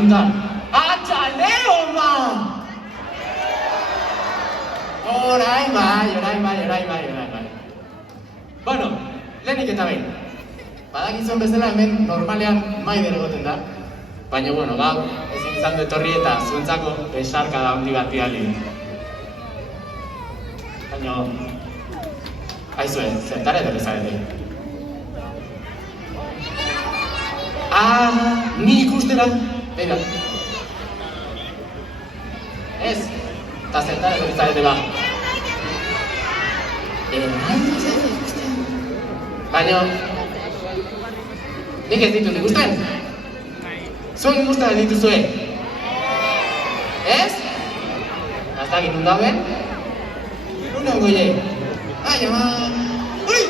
entzuntan. Atxaleo, ma! Orain bai. Bueno, lehenik eta behin. Badakizuen bezala hemen normalean maider egoten da. Baina, bueno, gaur, ezin izan du etorri eta zuentzako besarka da handi bat bidali. Baina, aizue, zertara etorri zarete. Ni ikustera, beira. Ez, eta zertara etorri zarete ba. Baina, nik ez ditut ikusten? Zuen ikusten dituzue? Ez? Aztagin nun dauen? Nun dago goie? Ai, ama! Ui!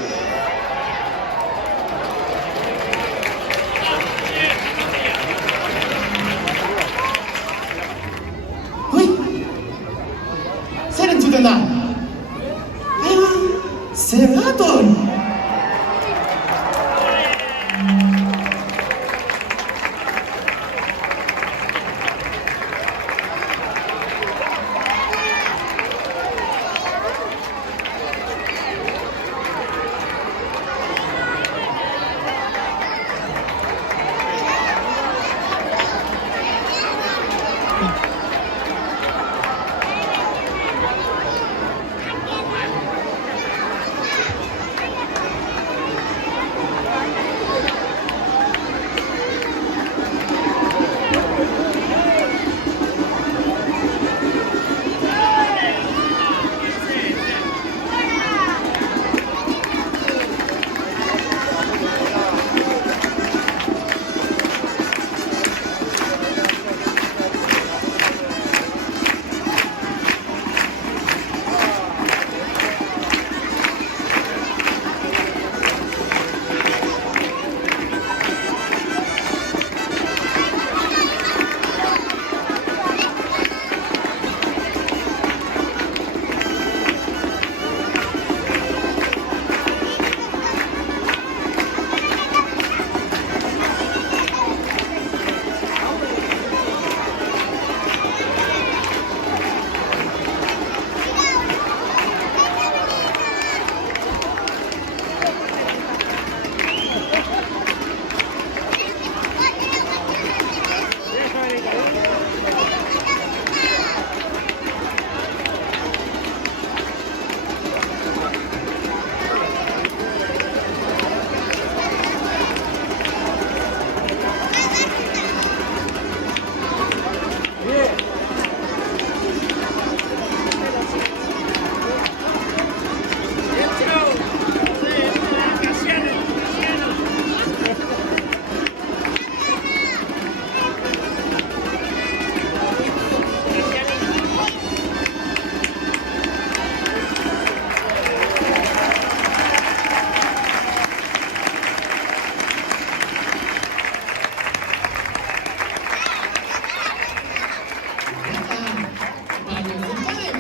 Ui! Zer entzuten da? Zer dator?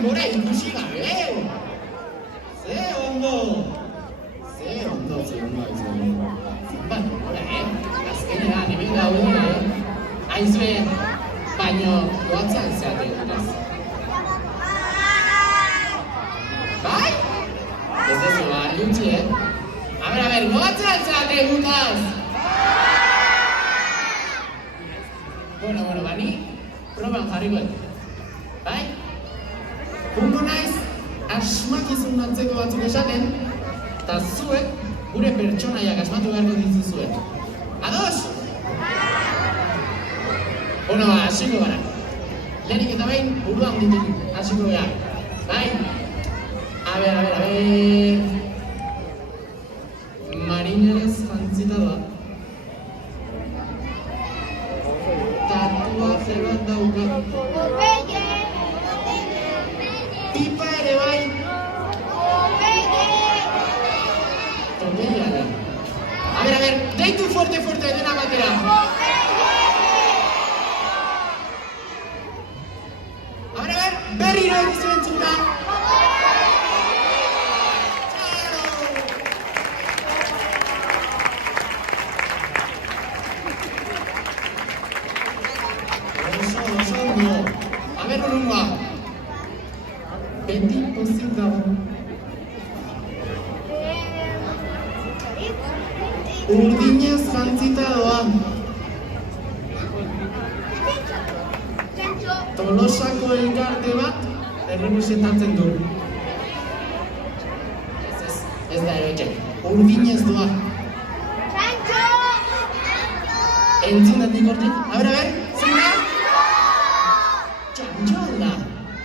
Denbora ikusi gabe! Ze ondo Zenbat denbora, Azkenera, hemen gaude, Aizue, baino goatzean zeate gutaz. Bai? Ez dezu barri utzi, A ber, goatzean zeate gutaz! Bueno, bani, proban jarriko. Bai? Jungo naiz, asmakizun antzeko batzuk esaten, eta zuek gure pertsonaiak asmatu beharko dituzuen. Ados? Bueno, hasiko gara. Lehenik eta behin, buruan ditu hasiko gara. Bai? A ber. Marinerez jantzita da. Tatuaje bat dauka. Pipa ere bai. Topella. A ver, deitu fuerte dena batera. A ver, berriro entzuna. beti pozik dago. Urdinez jantzita doa. Tolosako elkarte bat errepresentatzen du. Ez da eroitxe, urdinez doa. Entzun datik hortik? A ver, zein da? Txantxo alda.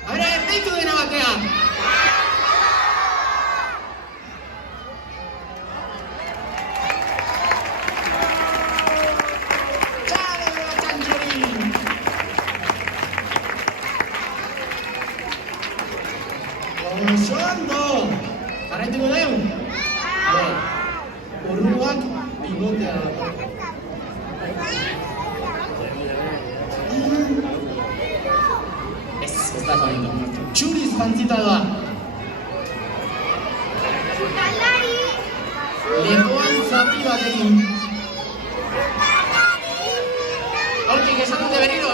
A ver, deitu dena batea. Txalo da txantxori. Oso ondo. Jarraituko dugu? A ver, urruak bigotea dago. Ez da komentu. Txuriz jantzita doa. Lepoan zati batekin. Hortik esan dute berriro,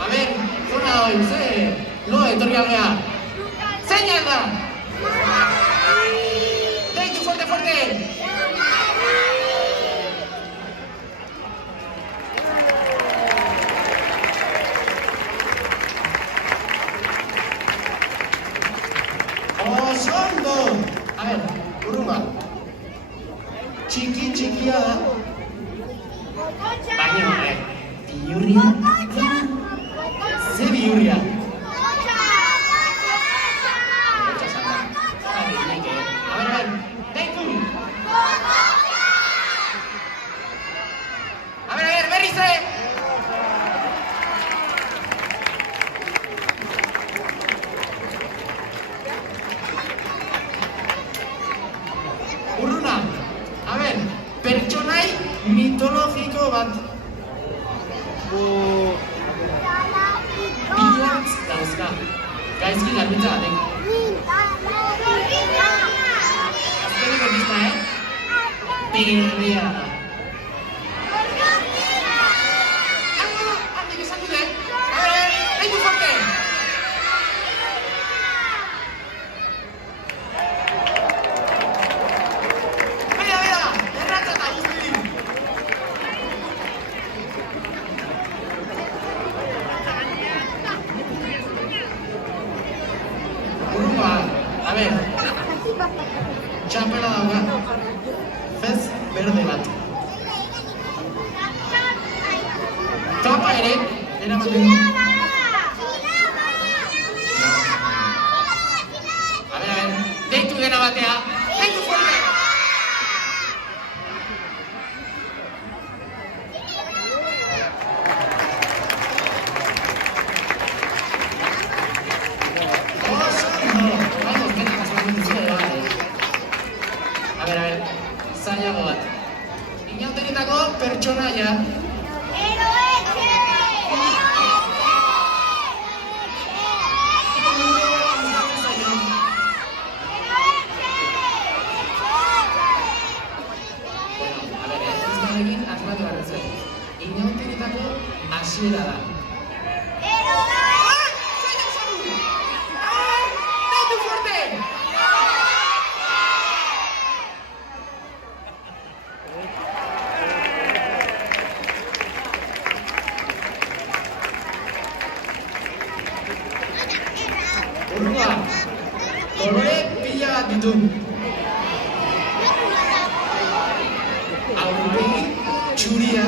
A ber, zona hoi, ze? Lo, etorri algea. Zein alda? Deitu fuerte, fuerte! Osondo! A ver, urrunga. Txiki-txikia da. Baina, bihurria? Ze bihurria? A ver, deitu! A ver, berriz ere! Urruna, a ver, pertsonai mitologiko bat. Bilatz dauzka. Gaizki garbitza batek. Azkeniko pista, Birria da. Handik esan dute. A ver, deitu fuerte! A ver, txapela dauka, fez berde bat. Kapa ere, eramaten du. A ver, deitu dena batea, deitu fuerte! A ver, zailago bat. Inauterietako pertsonaia. Eroetxe! A ver, ez batekin asmatu behar zuen. Inauterietako hasiera da. Deitu fuerte! Urrua, kolore pila bat ditu. Aurpegi txuria.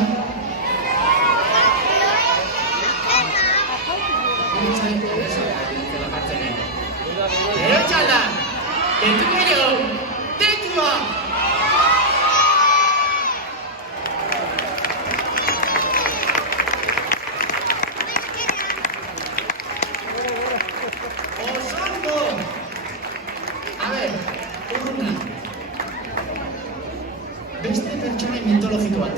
Ero txalda! Deitu gero! Deitua! Osondo! A ver, urruna. Beste pertsona mitologiko bat.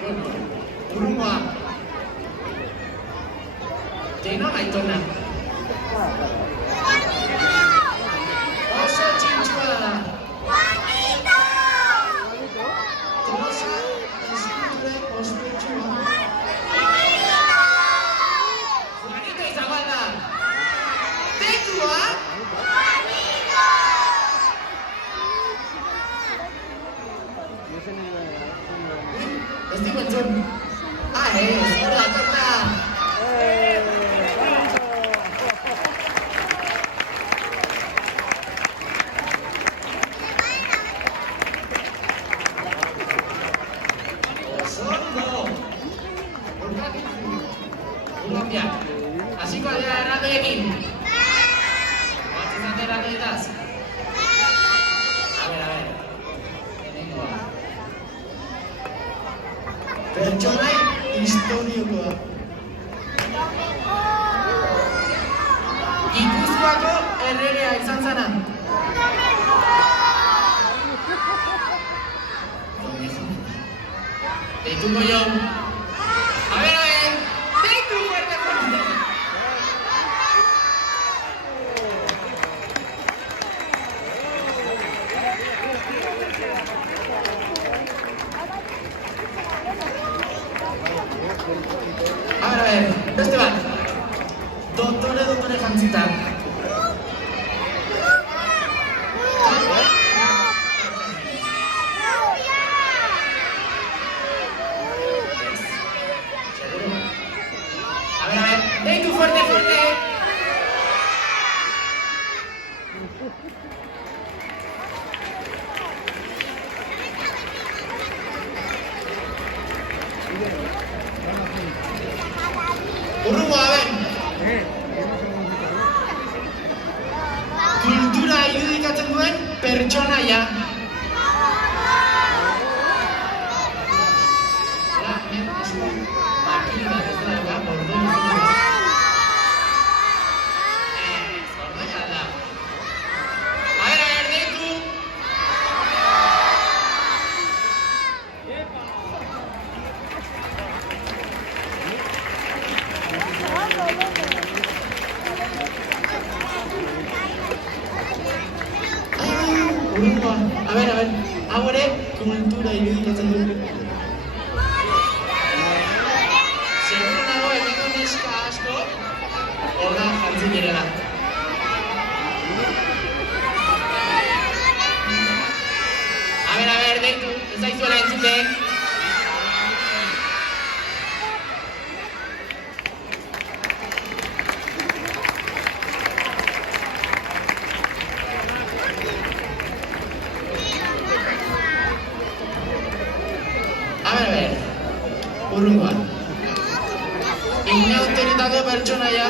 Bueno, urrungoa. Denon aitona. Oso txintxua da. Oso eskulture ospetsua. Juanito izango da. Tekua. Ez digu entzun. Zura, torta. Oso ondo. Colombia. Hasiko dira erraldoiekin. Batzen erraldoietaz. A ver. Lehenengoa. Pertsonai historiokoa. Gipuzkoako erregea izan zana. Deituko jo. A ver, deitu fuerte. A ver, beste bat. Doktore jantzita. A ver, deitu fuerte. Urrungoa, kultura irudikatzen duen pertsonaia. Makina bat ez da, ordoia da. A ver, deitu. Urrungoa. A ver, hau ere kultura irudikatzen duen. Seguro nago emiko neska asko horra jantzin direla. A ver, deitu, ez daizuela entzuten. A ver, urrungoa. Inauteritate pertsonaia.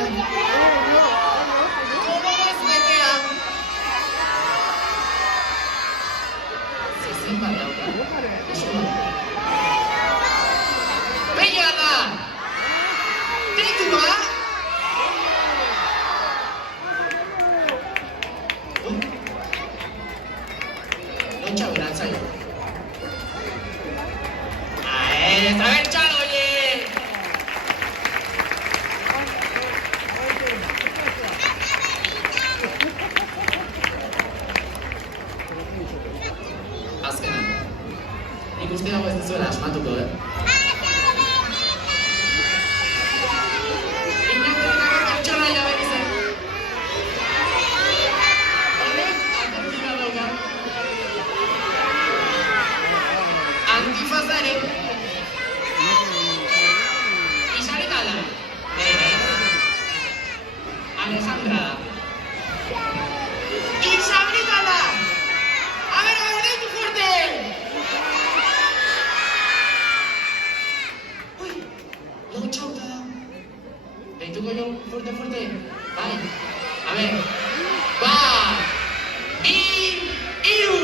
Kolorez betea. Zezen bat dauka. Begia da! Deitu ba! Lotxa berantzaio. A ver, txalo, oye! Azkenan. Nik uste dago ez duzuela asmatuko, Inauteritate pertsonaia berriz zen. Horrek, atertira dauka. Antifaza ere. Isarita da. Alejandra da. Isarita da! A ver, deitu fuerte! Uy, lotxauta da. Deituko jo, fuerte. Bai. A ver. Bat, bi, hiru!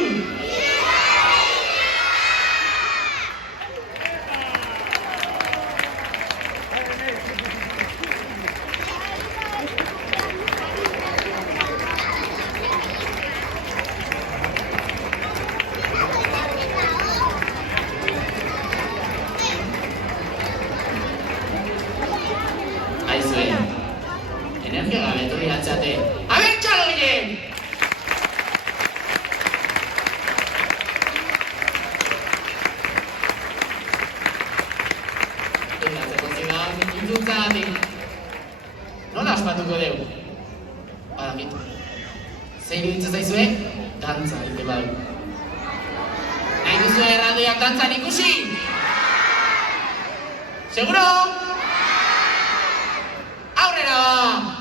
energia gabetu diatzate. Aber, txalo ginen! Nola aspatuko dugu? Badakit. Zer iruditzen zaizue? Dantza egiten badu. Nahi duzue erraldoiak dantzan ikusi? Seguro? Aurrera ba!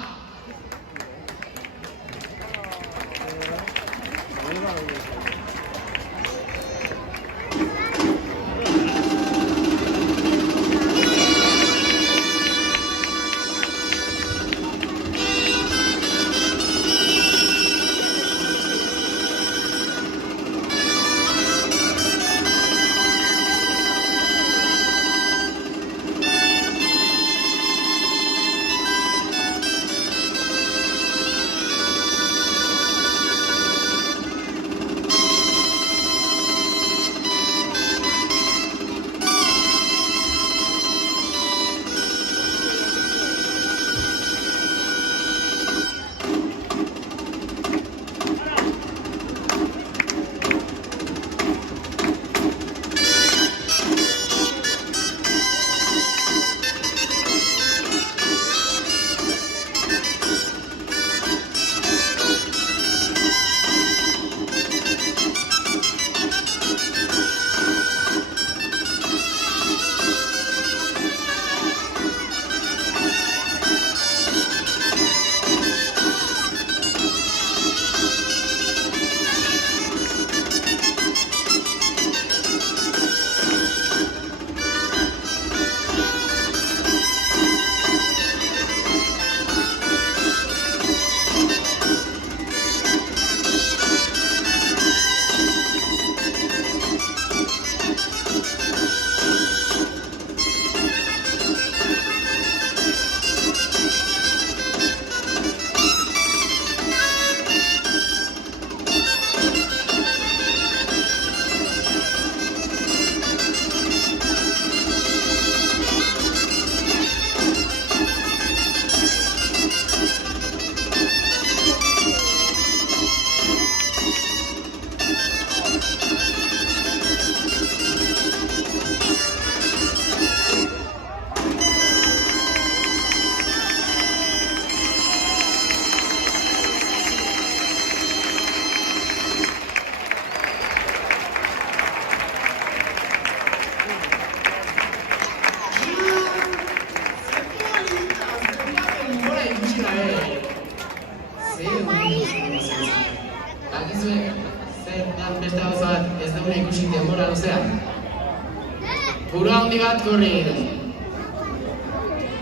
Burua handi bat gorri egiten.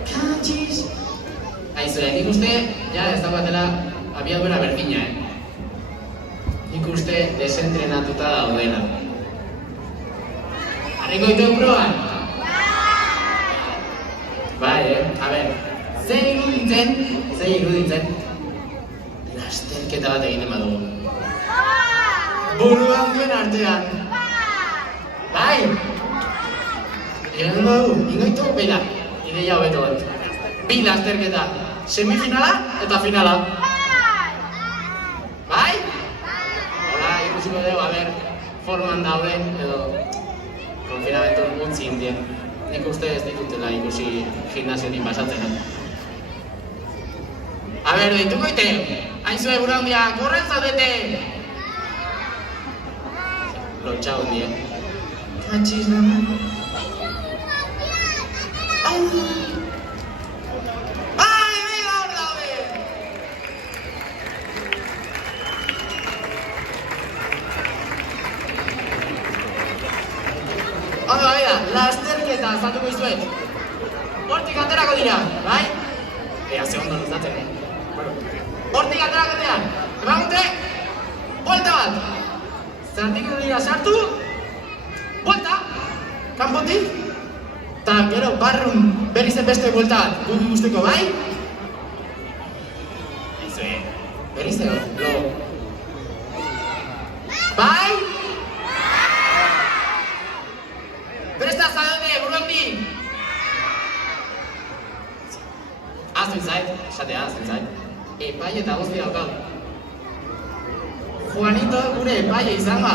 Katxiz! Aizue, nik uste, ja ez dagoatela abiadura berdina, Nik uste desentrenatuta daudela. Harriko ditu proban? Bai, A ber, zer iruditzen? Lasterketa bat egiten badugu. Burua handien artean. Bai! Egin dugu, ingoitu, beira, ideia hobeto bat. 2 lasterketa, semifinala eta finala. Bai? Hola, ikusiko dugu, forman dauden edo konfinamentu gutxi indien. Nik uste ez ditutela ikusi gimnasioekin pasatzen. Deituko ite, hainzue gura handiak, horren zaudete! Lotxa hundie. Katxiz nama. Bai, beira hor daude! Ondo, beira, lasterketa azalduko izuet. Hortik aterako dira, bai? Ea, ze ondo luzatzen, Hortik aterako dira, emagunte, buelta bat! Zertik dira sartu, buelta, kanpotik, eta gero barrun berrizen beste buelta bat gugi guzteko, bai? Aizue, berrizen, lo. Bai? Presta zaudete, burundi! Aztu izait, esate esatea, zentzai. Epai eta guzti daukau. Juanito gure epaia izan ba.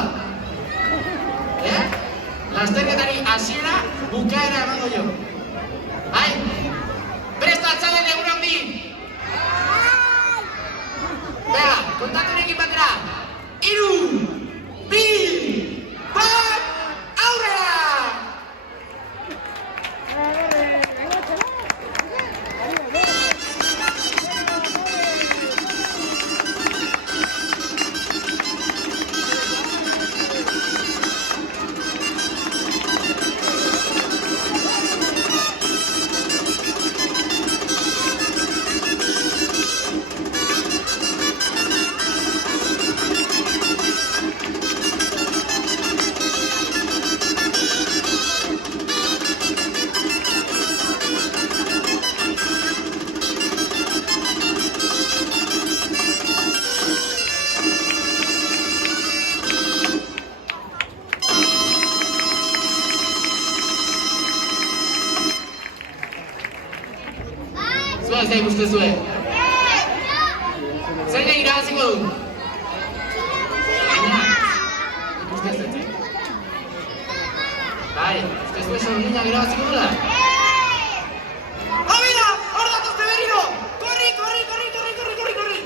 Lasterketari hasiera bukaera emango jo. Bai? Prestatzaile egun handi! Bega, kontaturekin batera! 3, 2, 1, aurrera! Zue, zein uste zuen? Zein egin irabaziko du? Uste zentzen? Bai, uste zuen sorginak irabaziko dula? Amira! Hor datuzte berriro! Korri, korri, korri, korri, korri, korri, korri!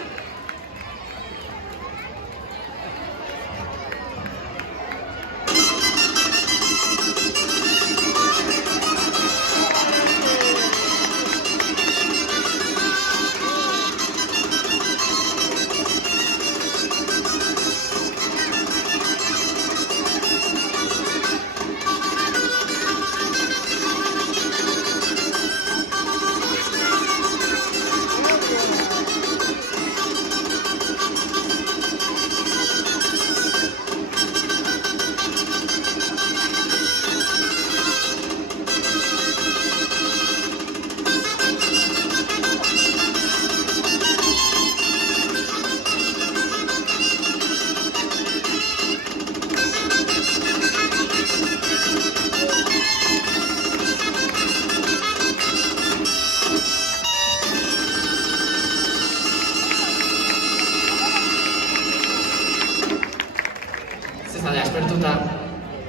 Zezade, aspertuta,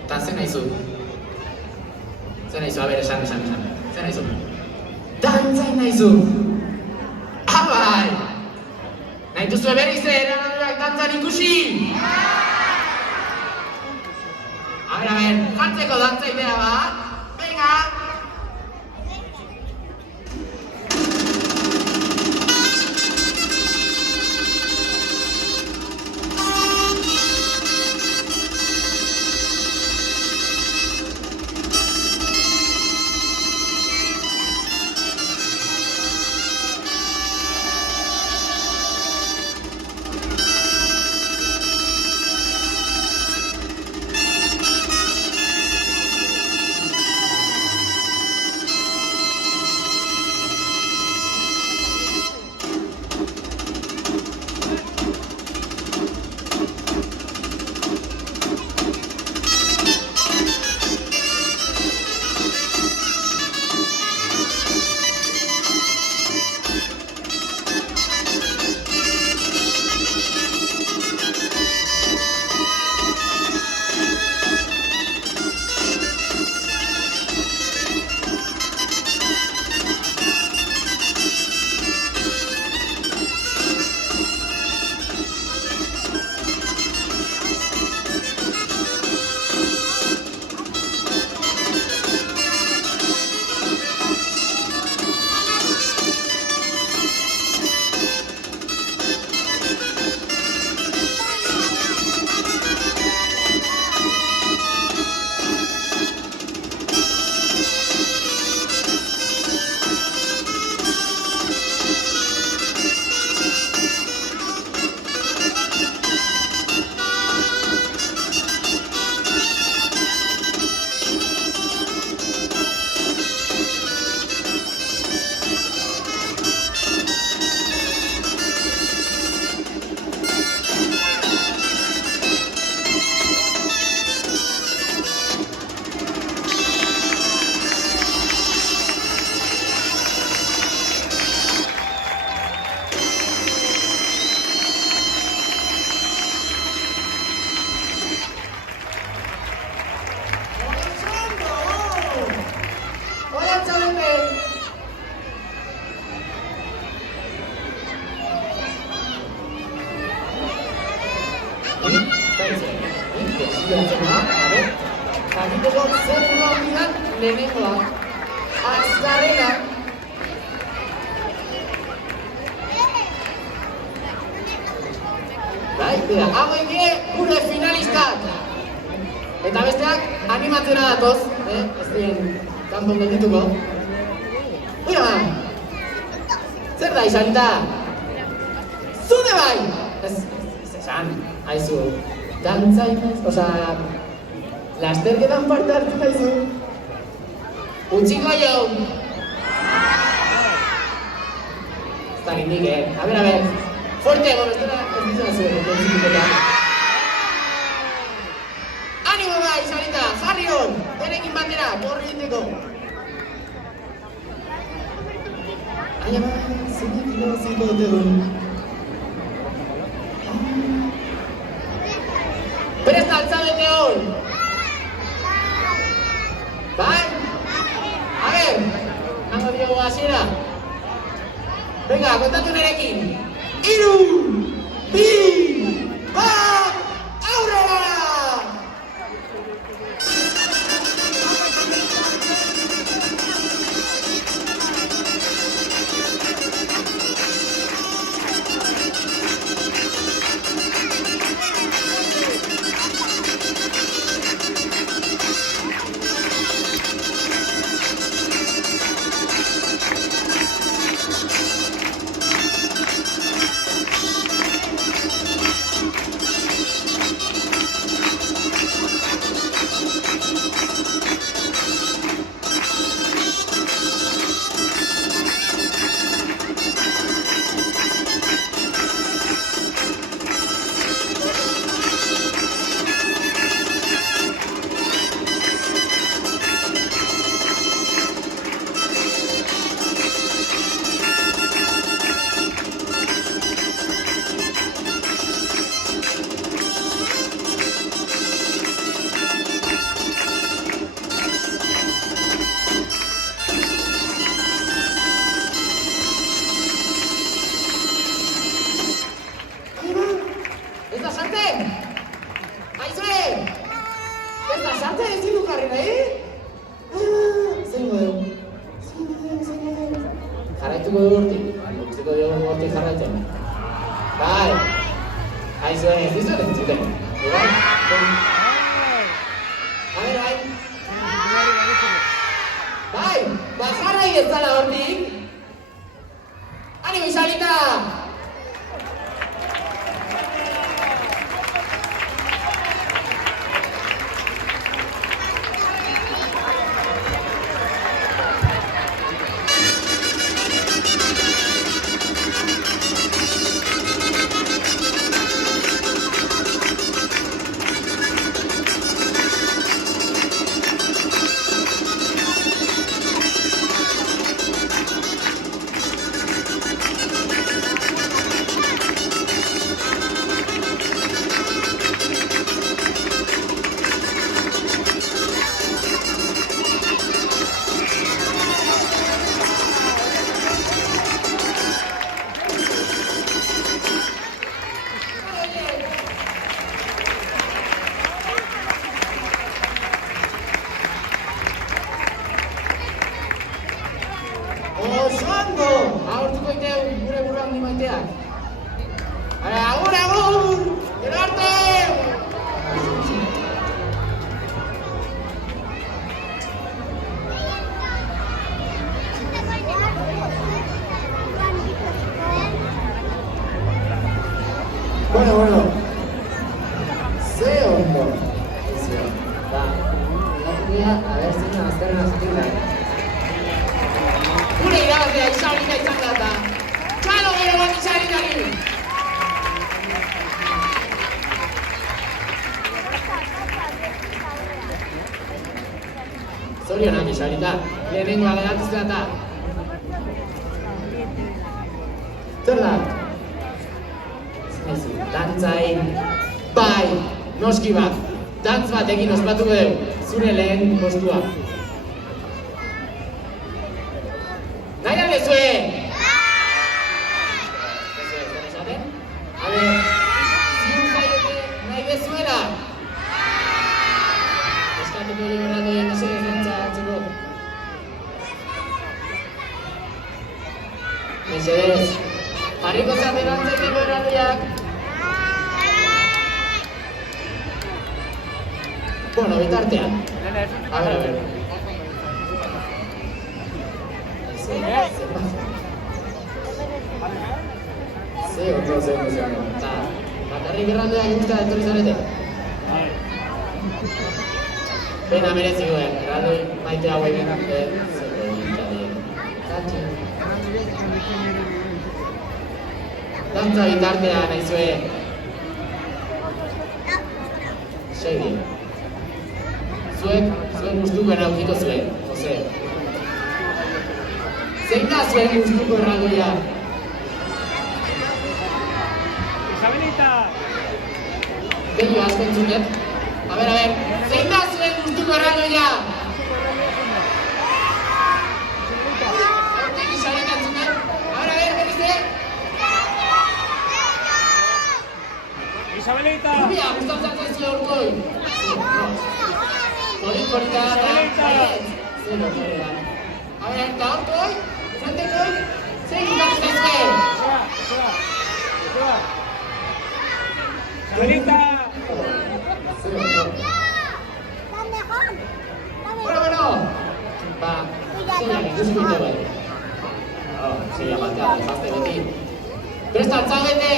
eta zen nahi zu? Zen nahi zu, aber, esan. Zen nahi zu? Dantzain nahi zu! Abai! Nahi duzu eberiz eranadurak dantzan ikusi? Aber, jantzeko dantza idea bat? Venga! eskiratzena, bale? Jakiteko zer burua hundidan lehenengoa. Azkarena. Bai, dira, hauek die gure finalistak. Eta besteak animatzera datoz, ez dien kanpon geldituko. Mira, zer da, Isarita? Zude bai! Ez esan, haizu, dantza inaz, lasterketan parte hartu haizu. Utziko jo! Ez da gindik, a ber, fuerte, bestela ez dizuna zuen, kontzitukoa. Animo bai, Isarita, jarri hon, denekin batera, gorri egiteko. Ai ama, zeinak irabaziko dute duen. Presta altzabete hon! Bai? A ver, nango diogu hasiera. Venga, kontatu nerekin. 3, 2, 1, aurrera! Jarraituko du hortik, utziko dugu hortik jarraitzen. Bai, haizue, ez dizut entzuten. Bai. Bai, bajarra iretzala hortik. Animo, Isarita! Osondo! Agurtuko iteu gure burua handi maiteak. Agur! Gero arte! Bueno. Ze ondo. Ba, a ver si nos hacen las tiendas. Gure irabazlea Isarita izan da eta txalo gero bat Isaritari! Zorionak Isarita, lehenengoa geratu zera eta. Zer da? Dantzain, bai, noski bat, dantz batekin ospatuko dugu, zure lehen postua. Nahi da dezue? Zer esaten? A ver, ziur zaiete nahi dezuela? Mariko zaten antzeko erraldoiak. Bueno, bitartean. A ver. Ze. Eta, bakarrik erraldoiak ikusta etorri zarete. Pena merezi duen, erraldoi maite hauek dantza bitartea nahizue. Segi. Zuek gustukoen aukiko zuen, Jose. Zein da zuen gustuko erraldoia? Isabelita! Gehiago asko entzuket. A ver, zein da zuen gustuko erraldoia? Hortik Isabelita entzuket. A ver, berrizte. Isabelita! Rubia, gustatzen zaizu aurkoi. Polita da. Zero. A ver, eta aurkoi? Zuentekoi? Zein gustatzen zaizue? Isabelita! Bueno. Ba, zeinak ikusiko bai. Zeia batea, jazte beti. Prestat zaudete!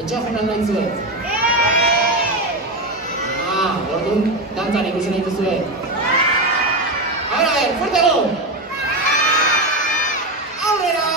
Etxea joan nahi zuet. Orduan, dantzan ikusi nahi duzuet. A ver, fuertego! Aurrera!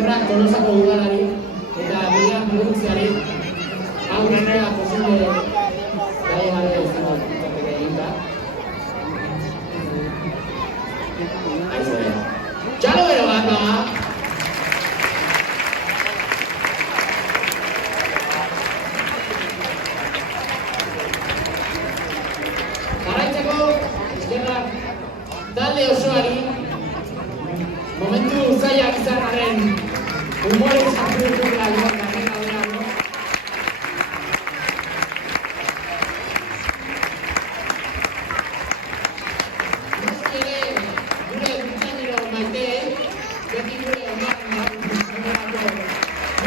eskerrak Tolosako udalari eta Miriam produkzioari aurrenera posible gai gabe izango litzateke eginda. Txalo bero bat da! Jarraitzeko, eskerrak talde osoari momentu zailak izan arren humore sartuetela joan garen aldean. Noski ere, gure dutxanero maiteei, beti gure onak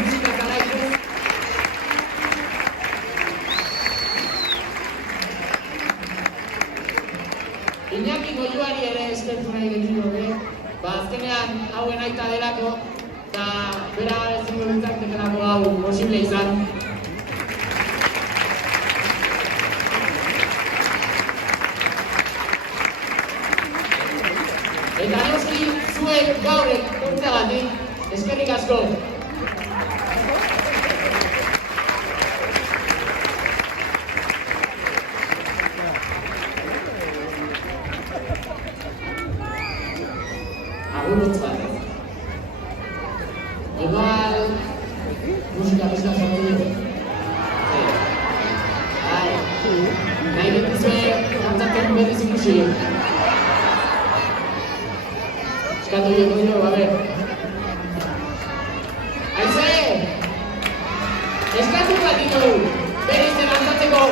musika zaraituz. Iñaki Goioari ere eskertu nahi genioke. Azkenean hauen aita delako, eta bera ezin dutentekelako hau posible izan. Eta noski zuek gaurek urteagatik, eskerrik asko. Agurutz bat. Igual musika pizka sortu dugu. Nahi dituzue kantzatzen berriz ikusi. Eskatu joko dugu, a ber. Aize! Eskatu bat ditu, berriz kantzatzeko.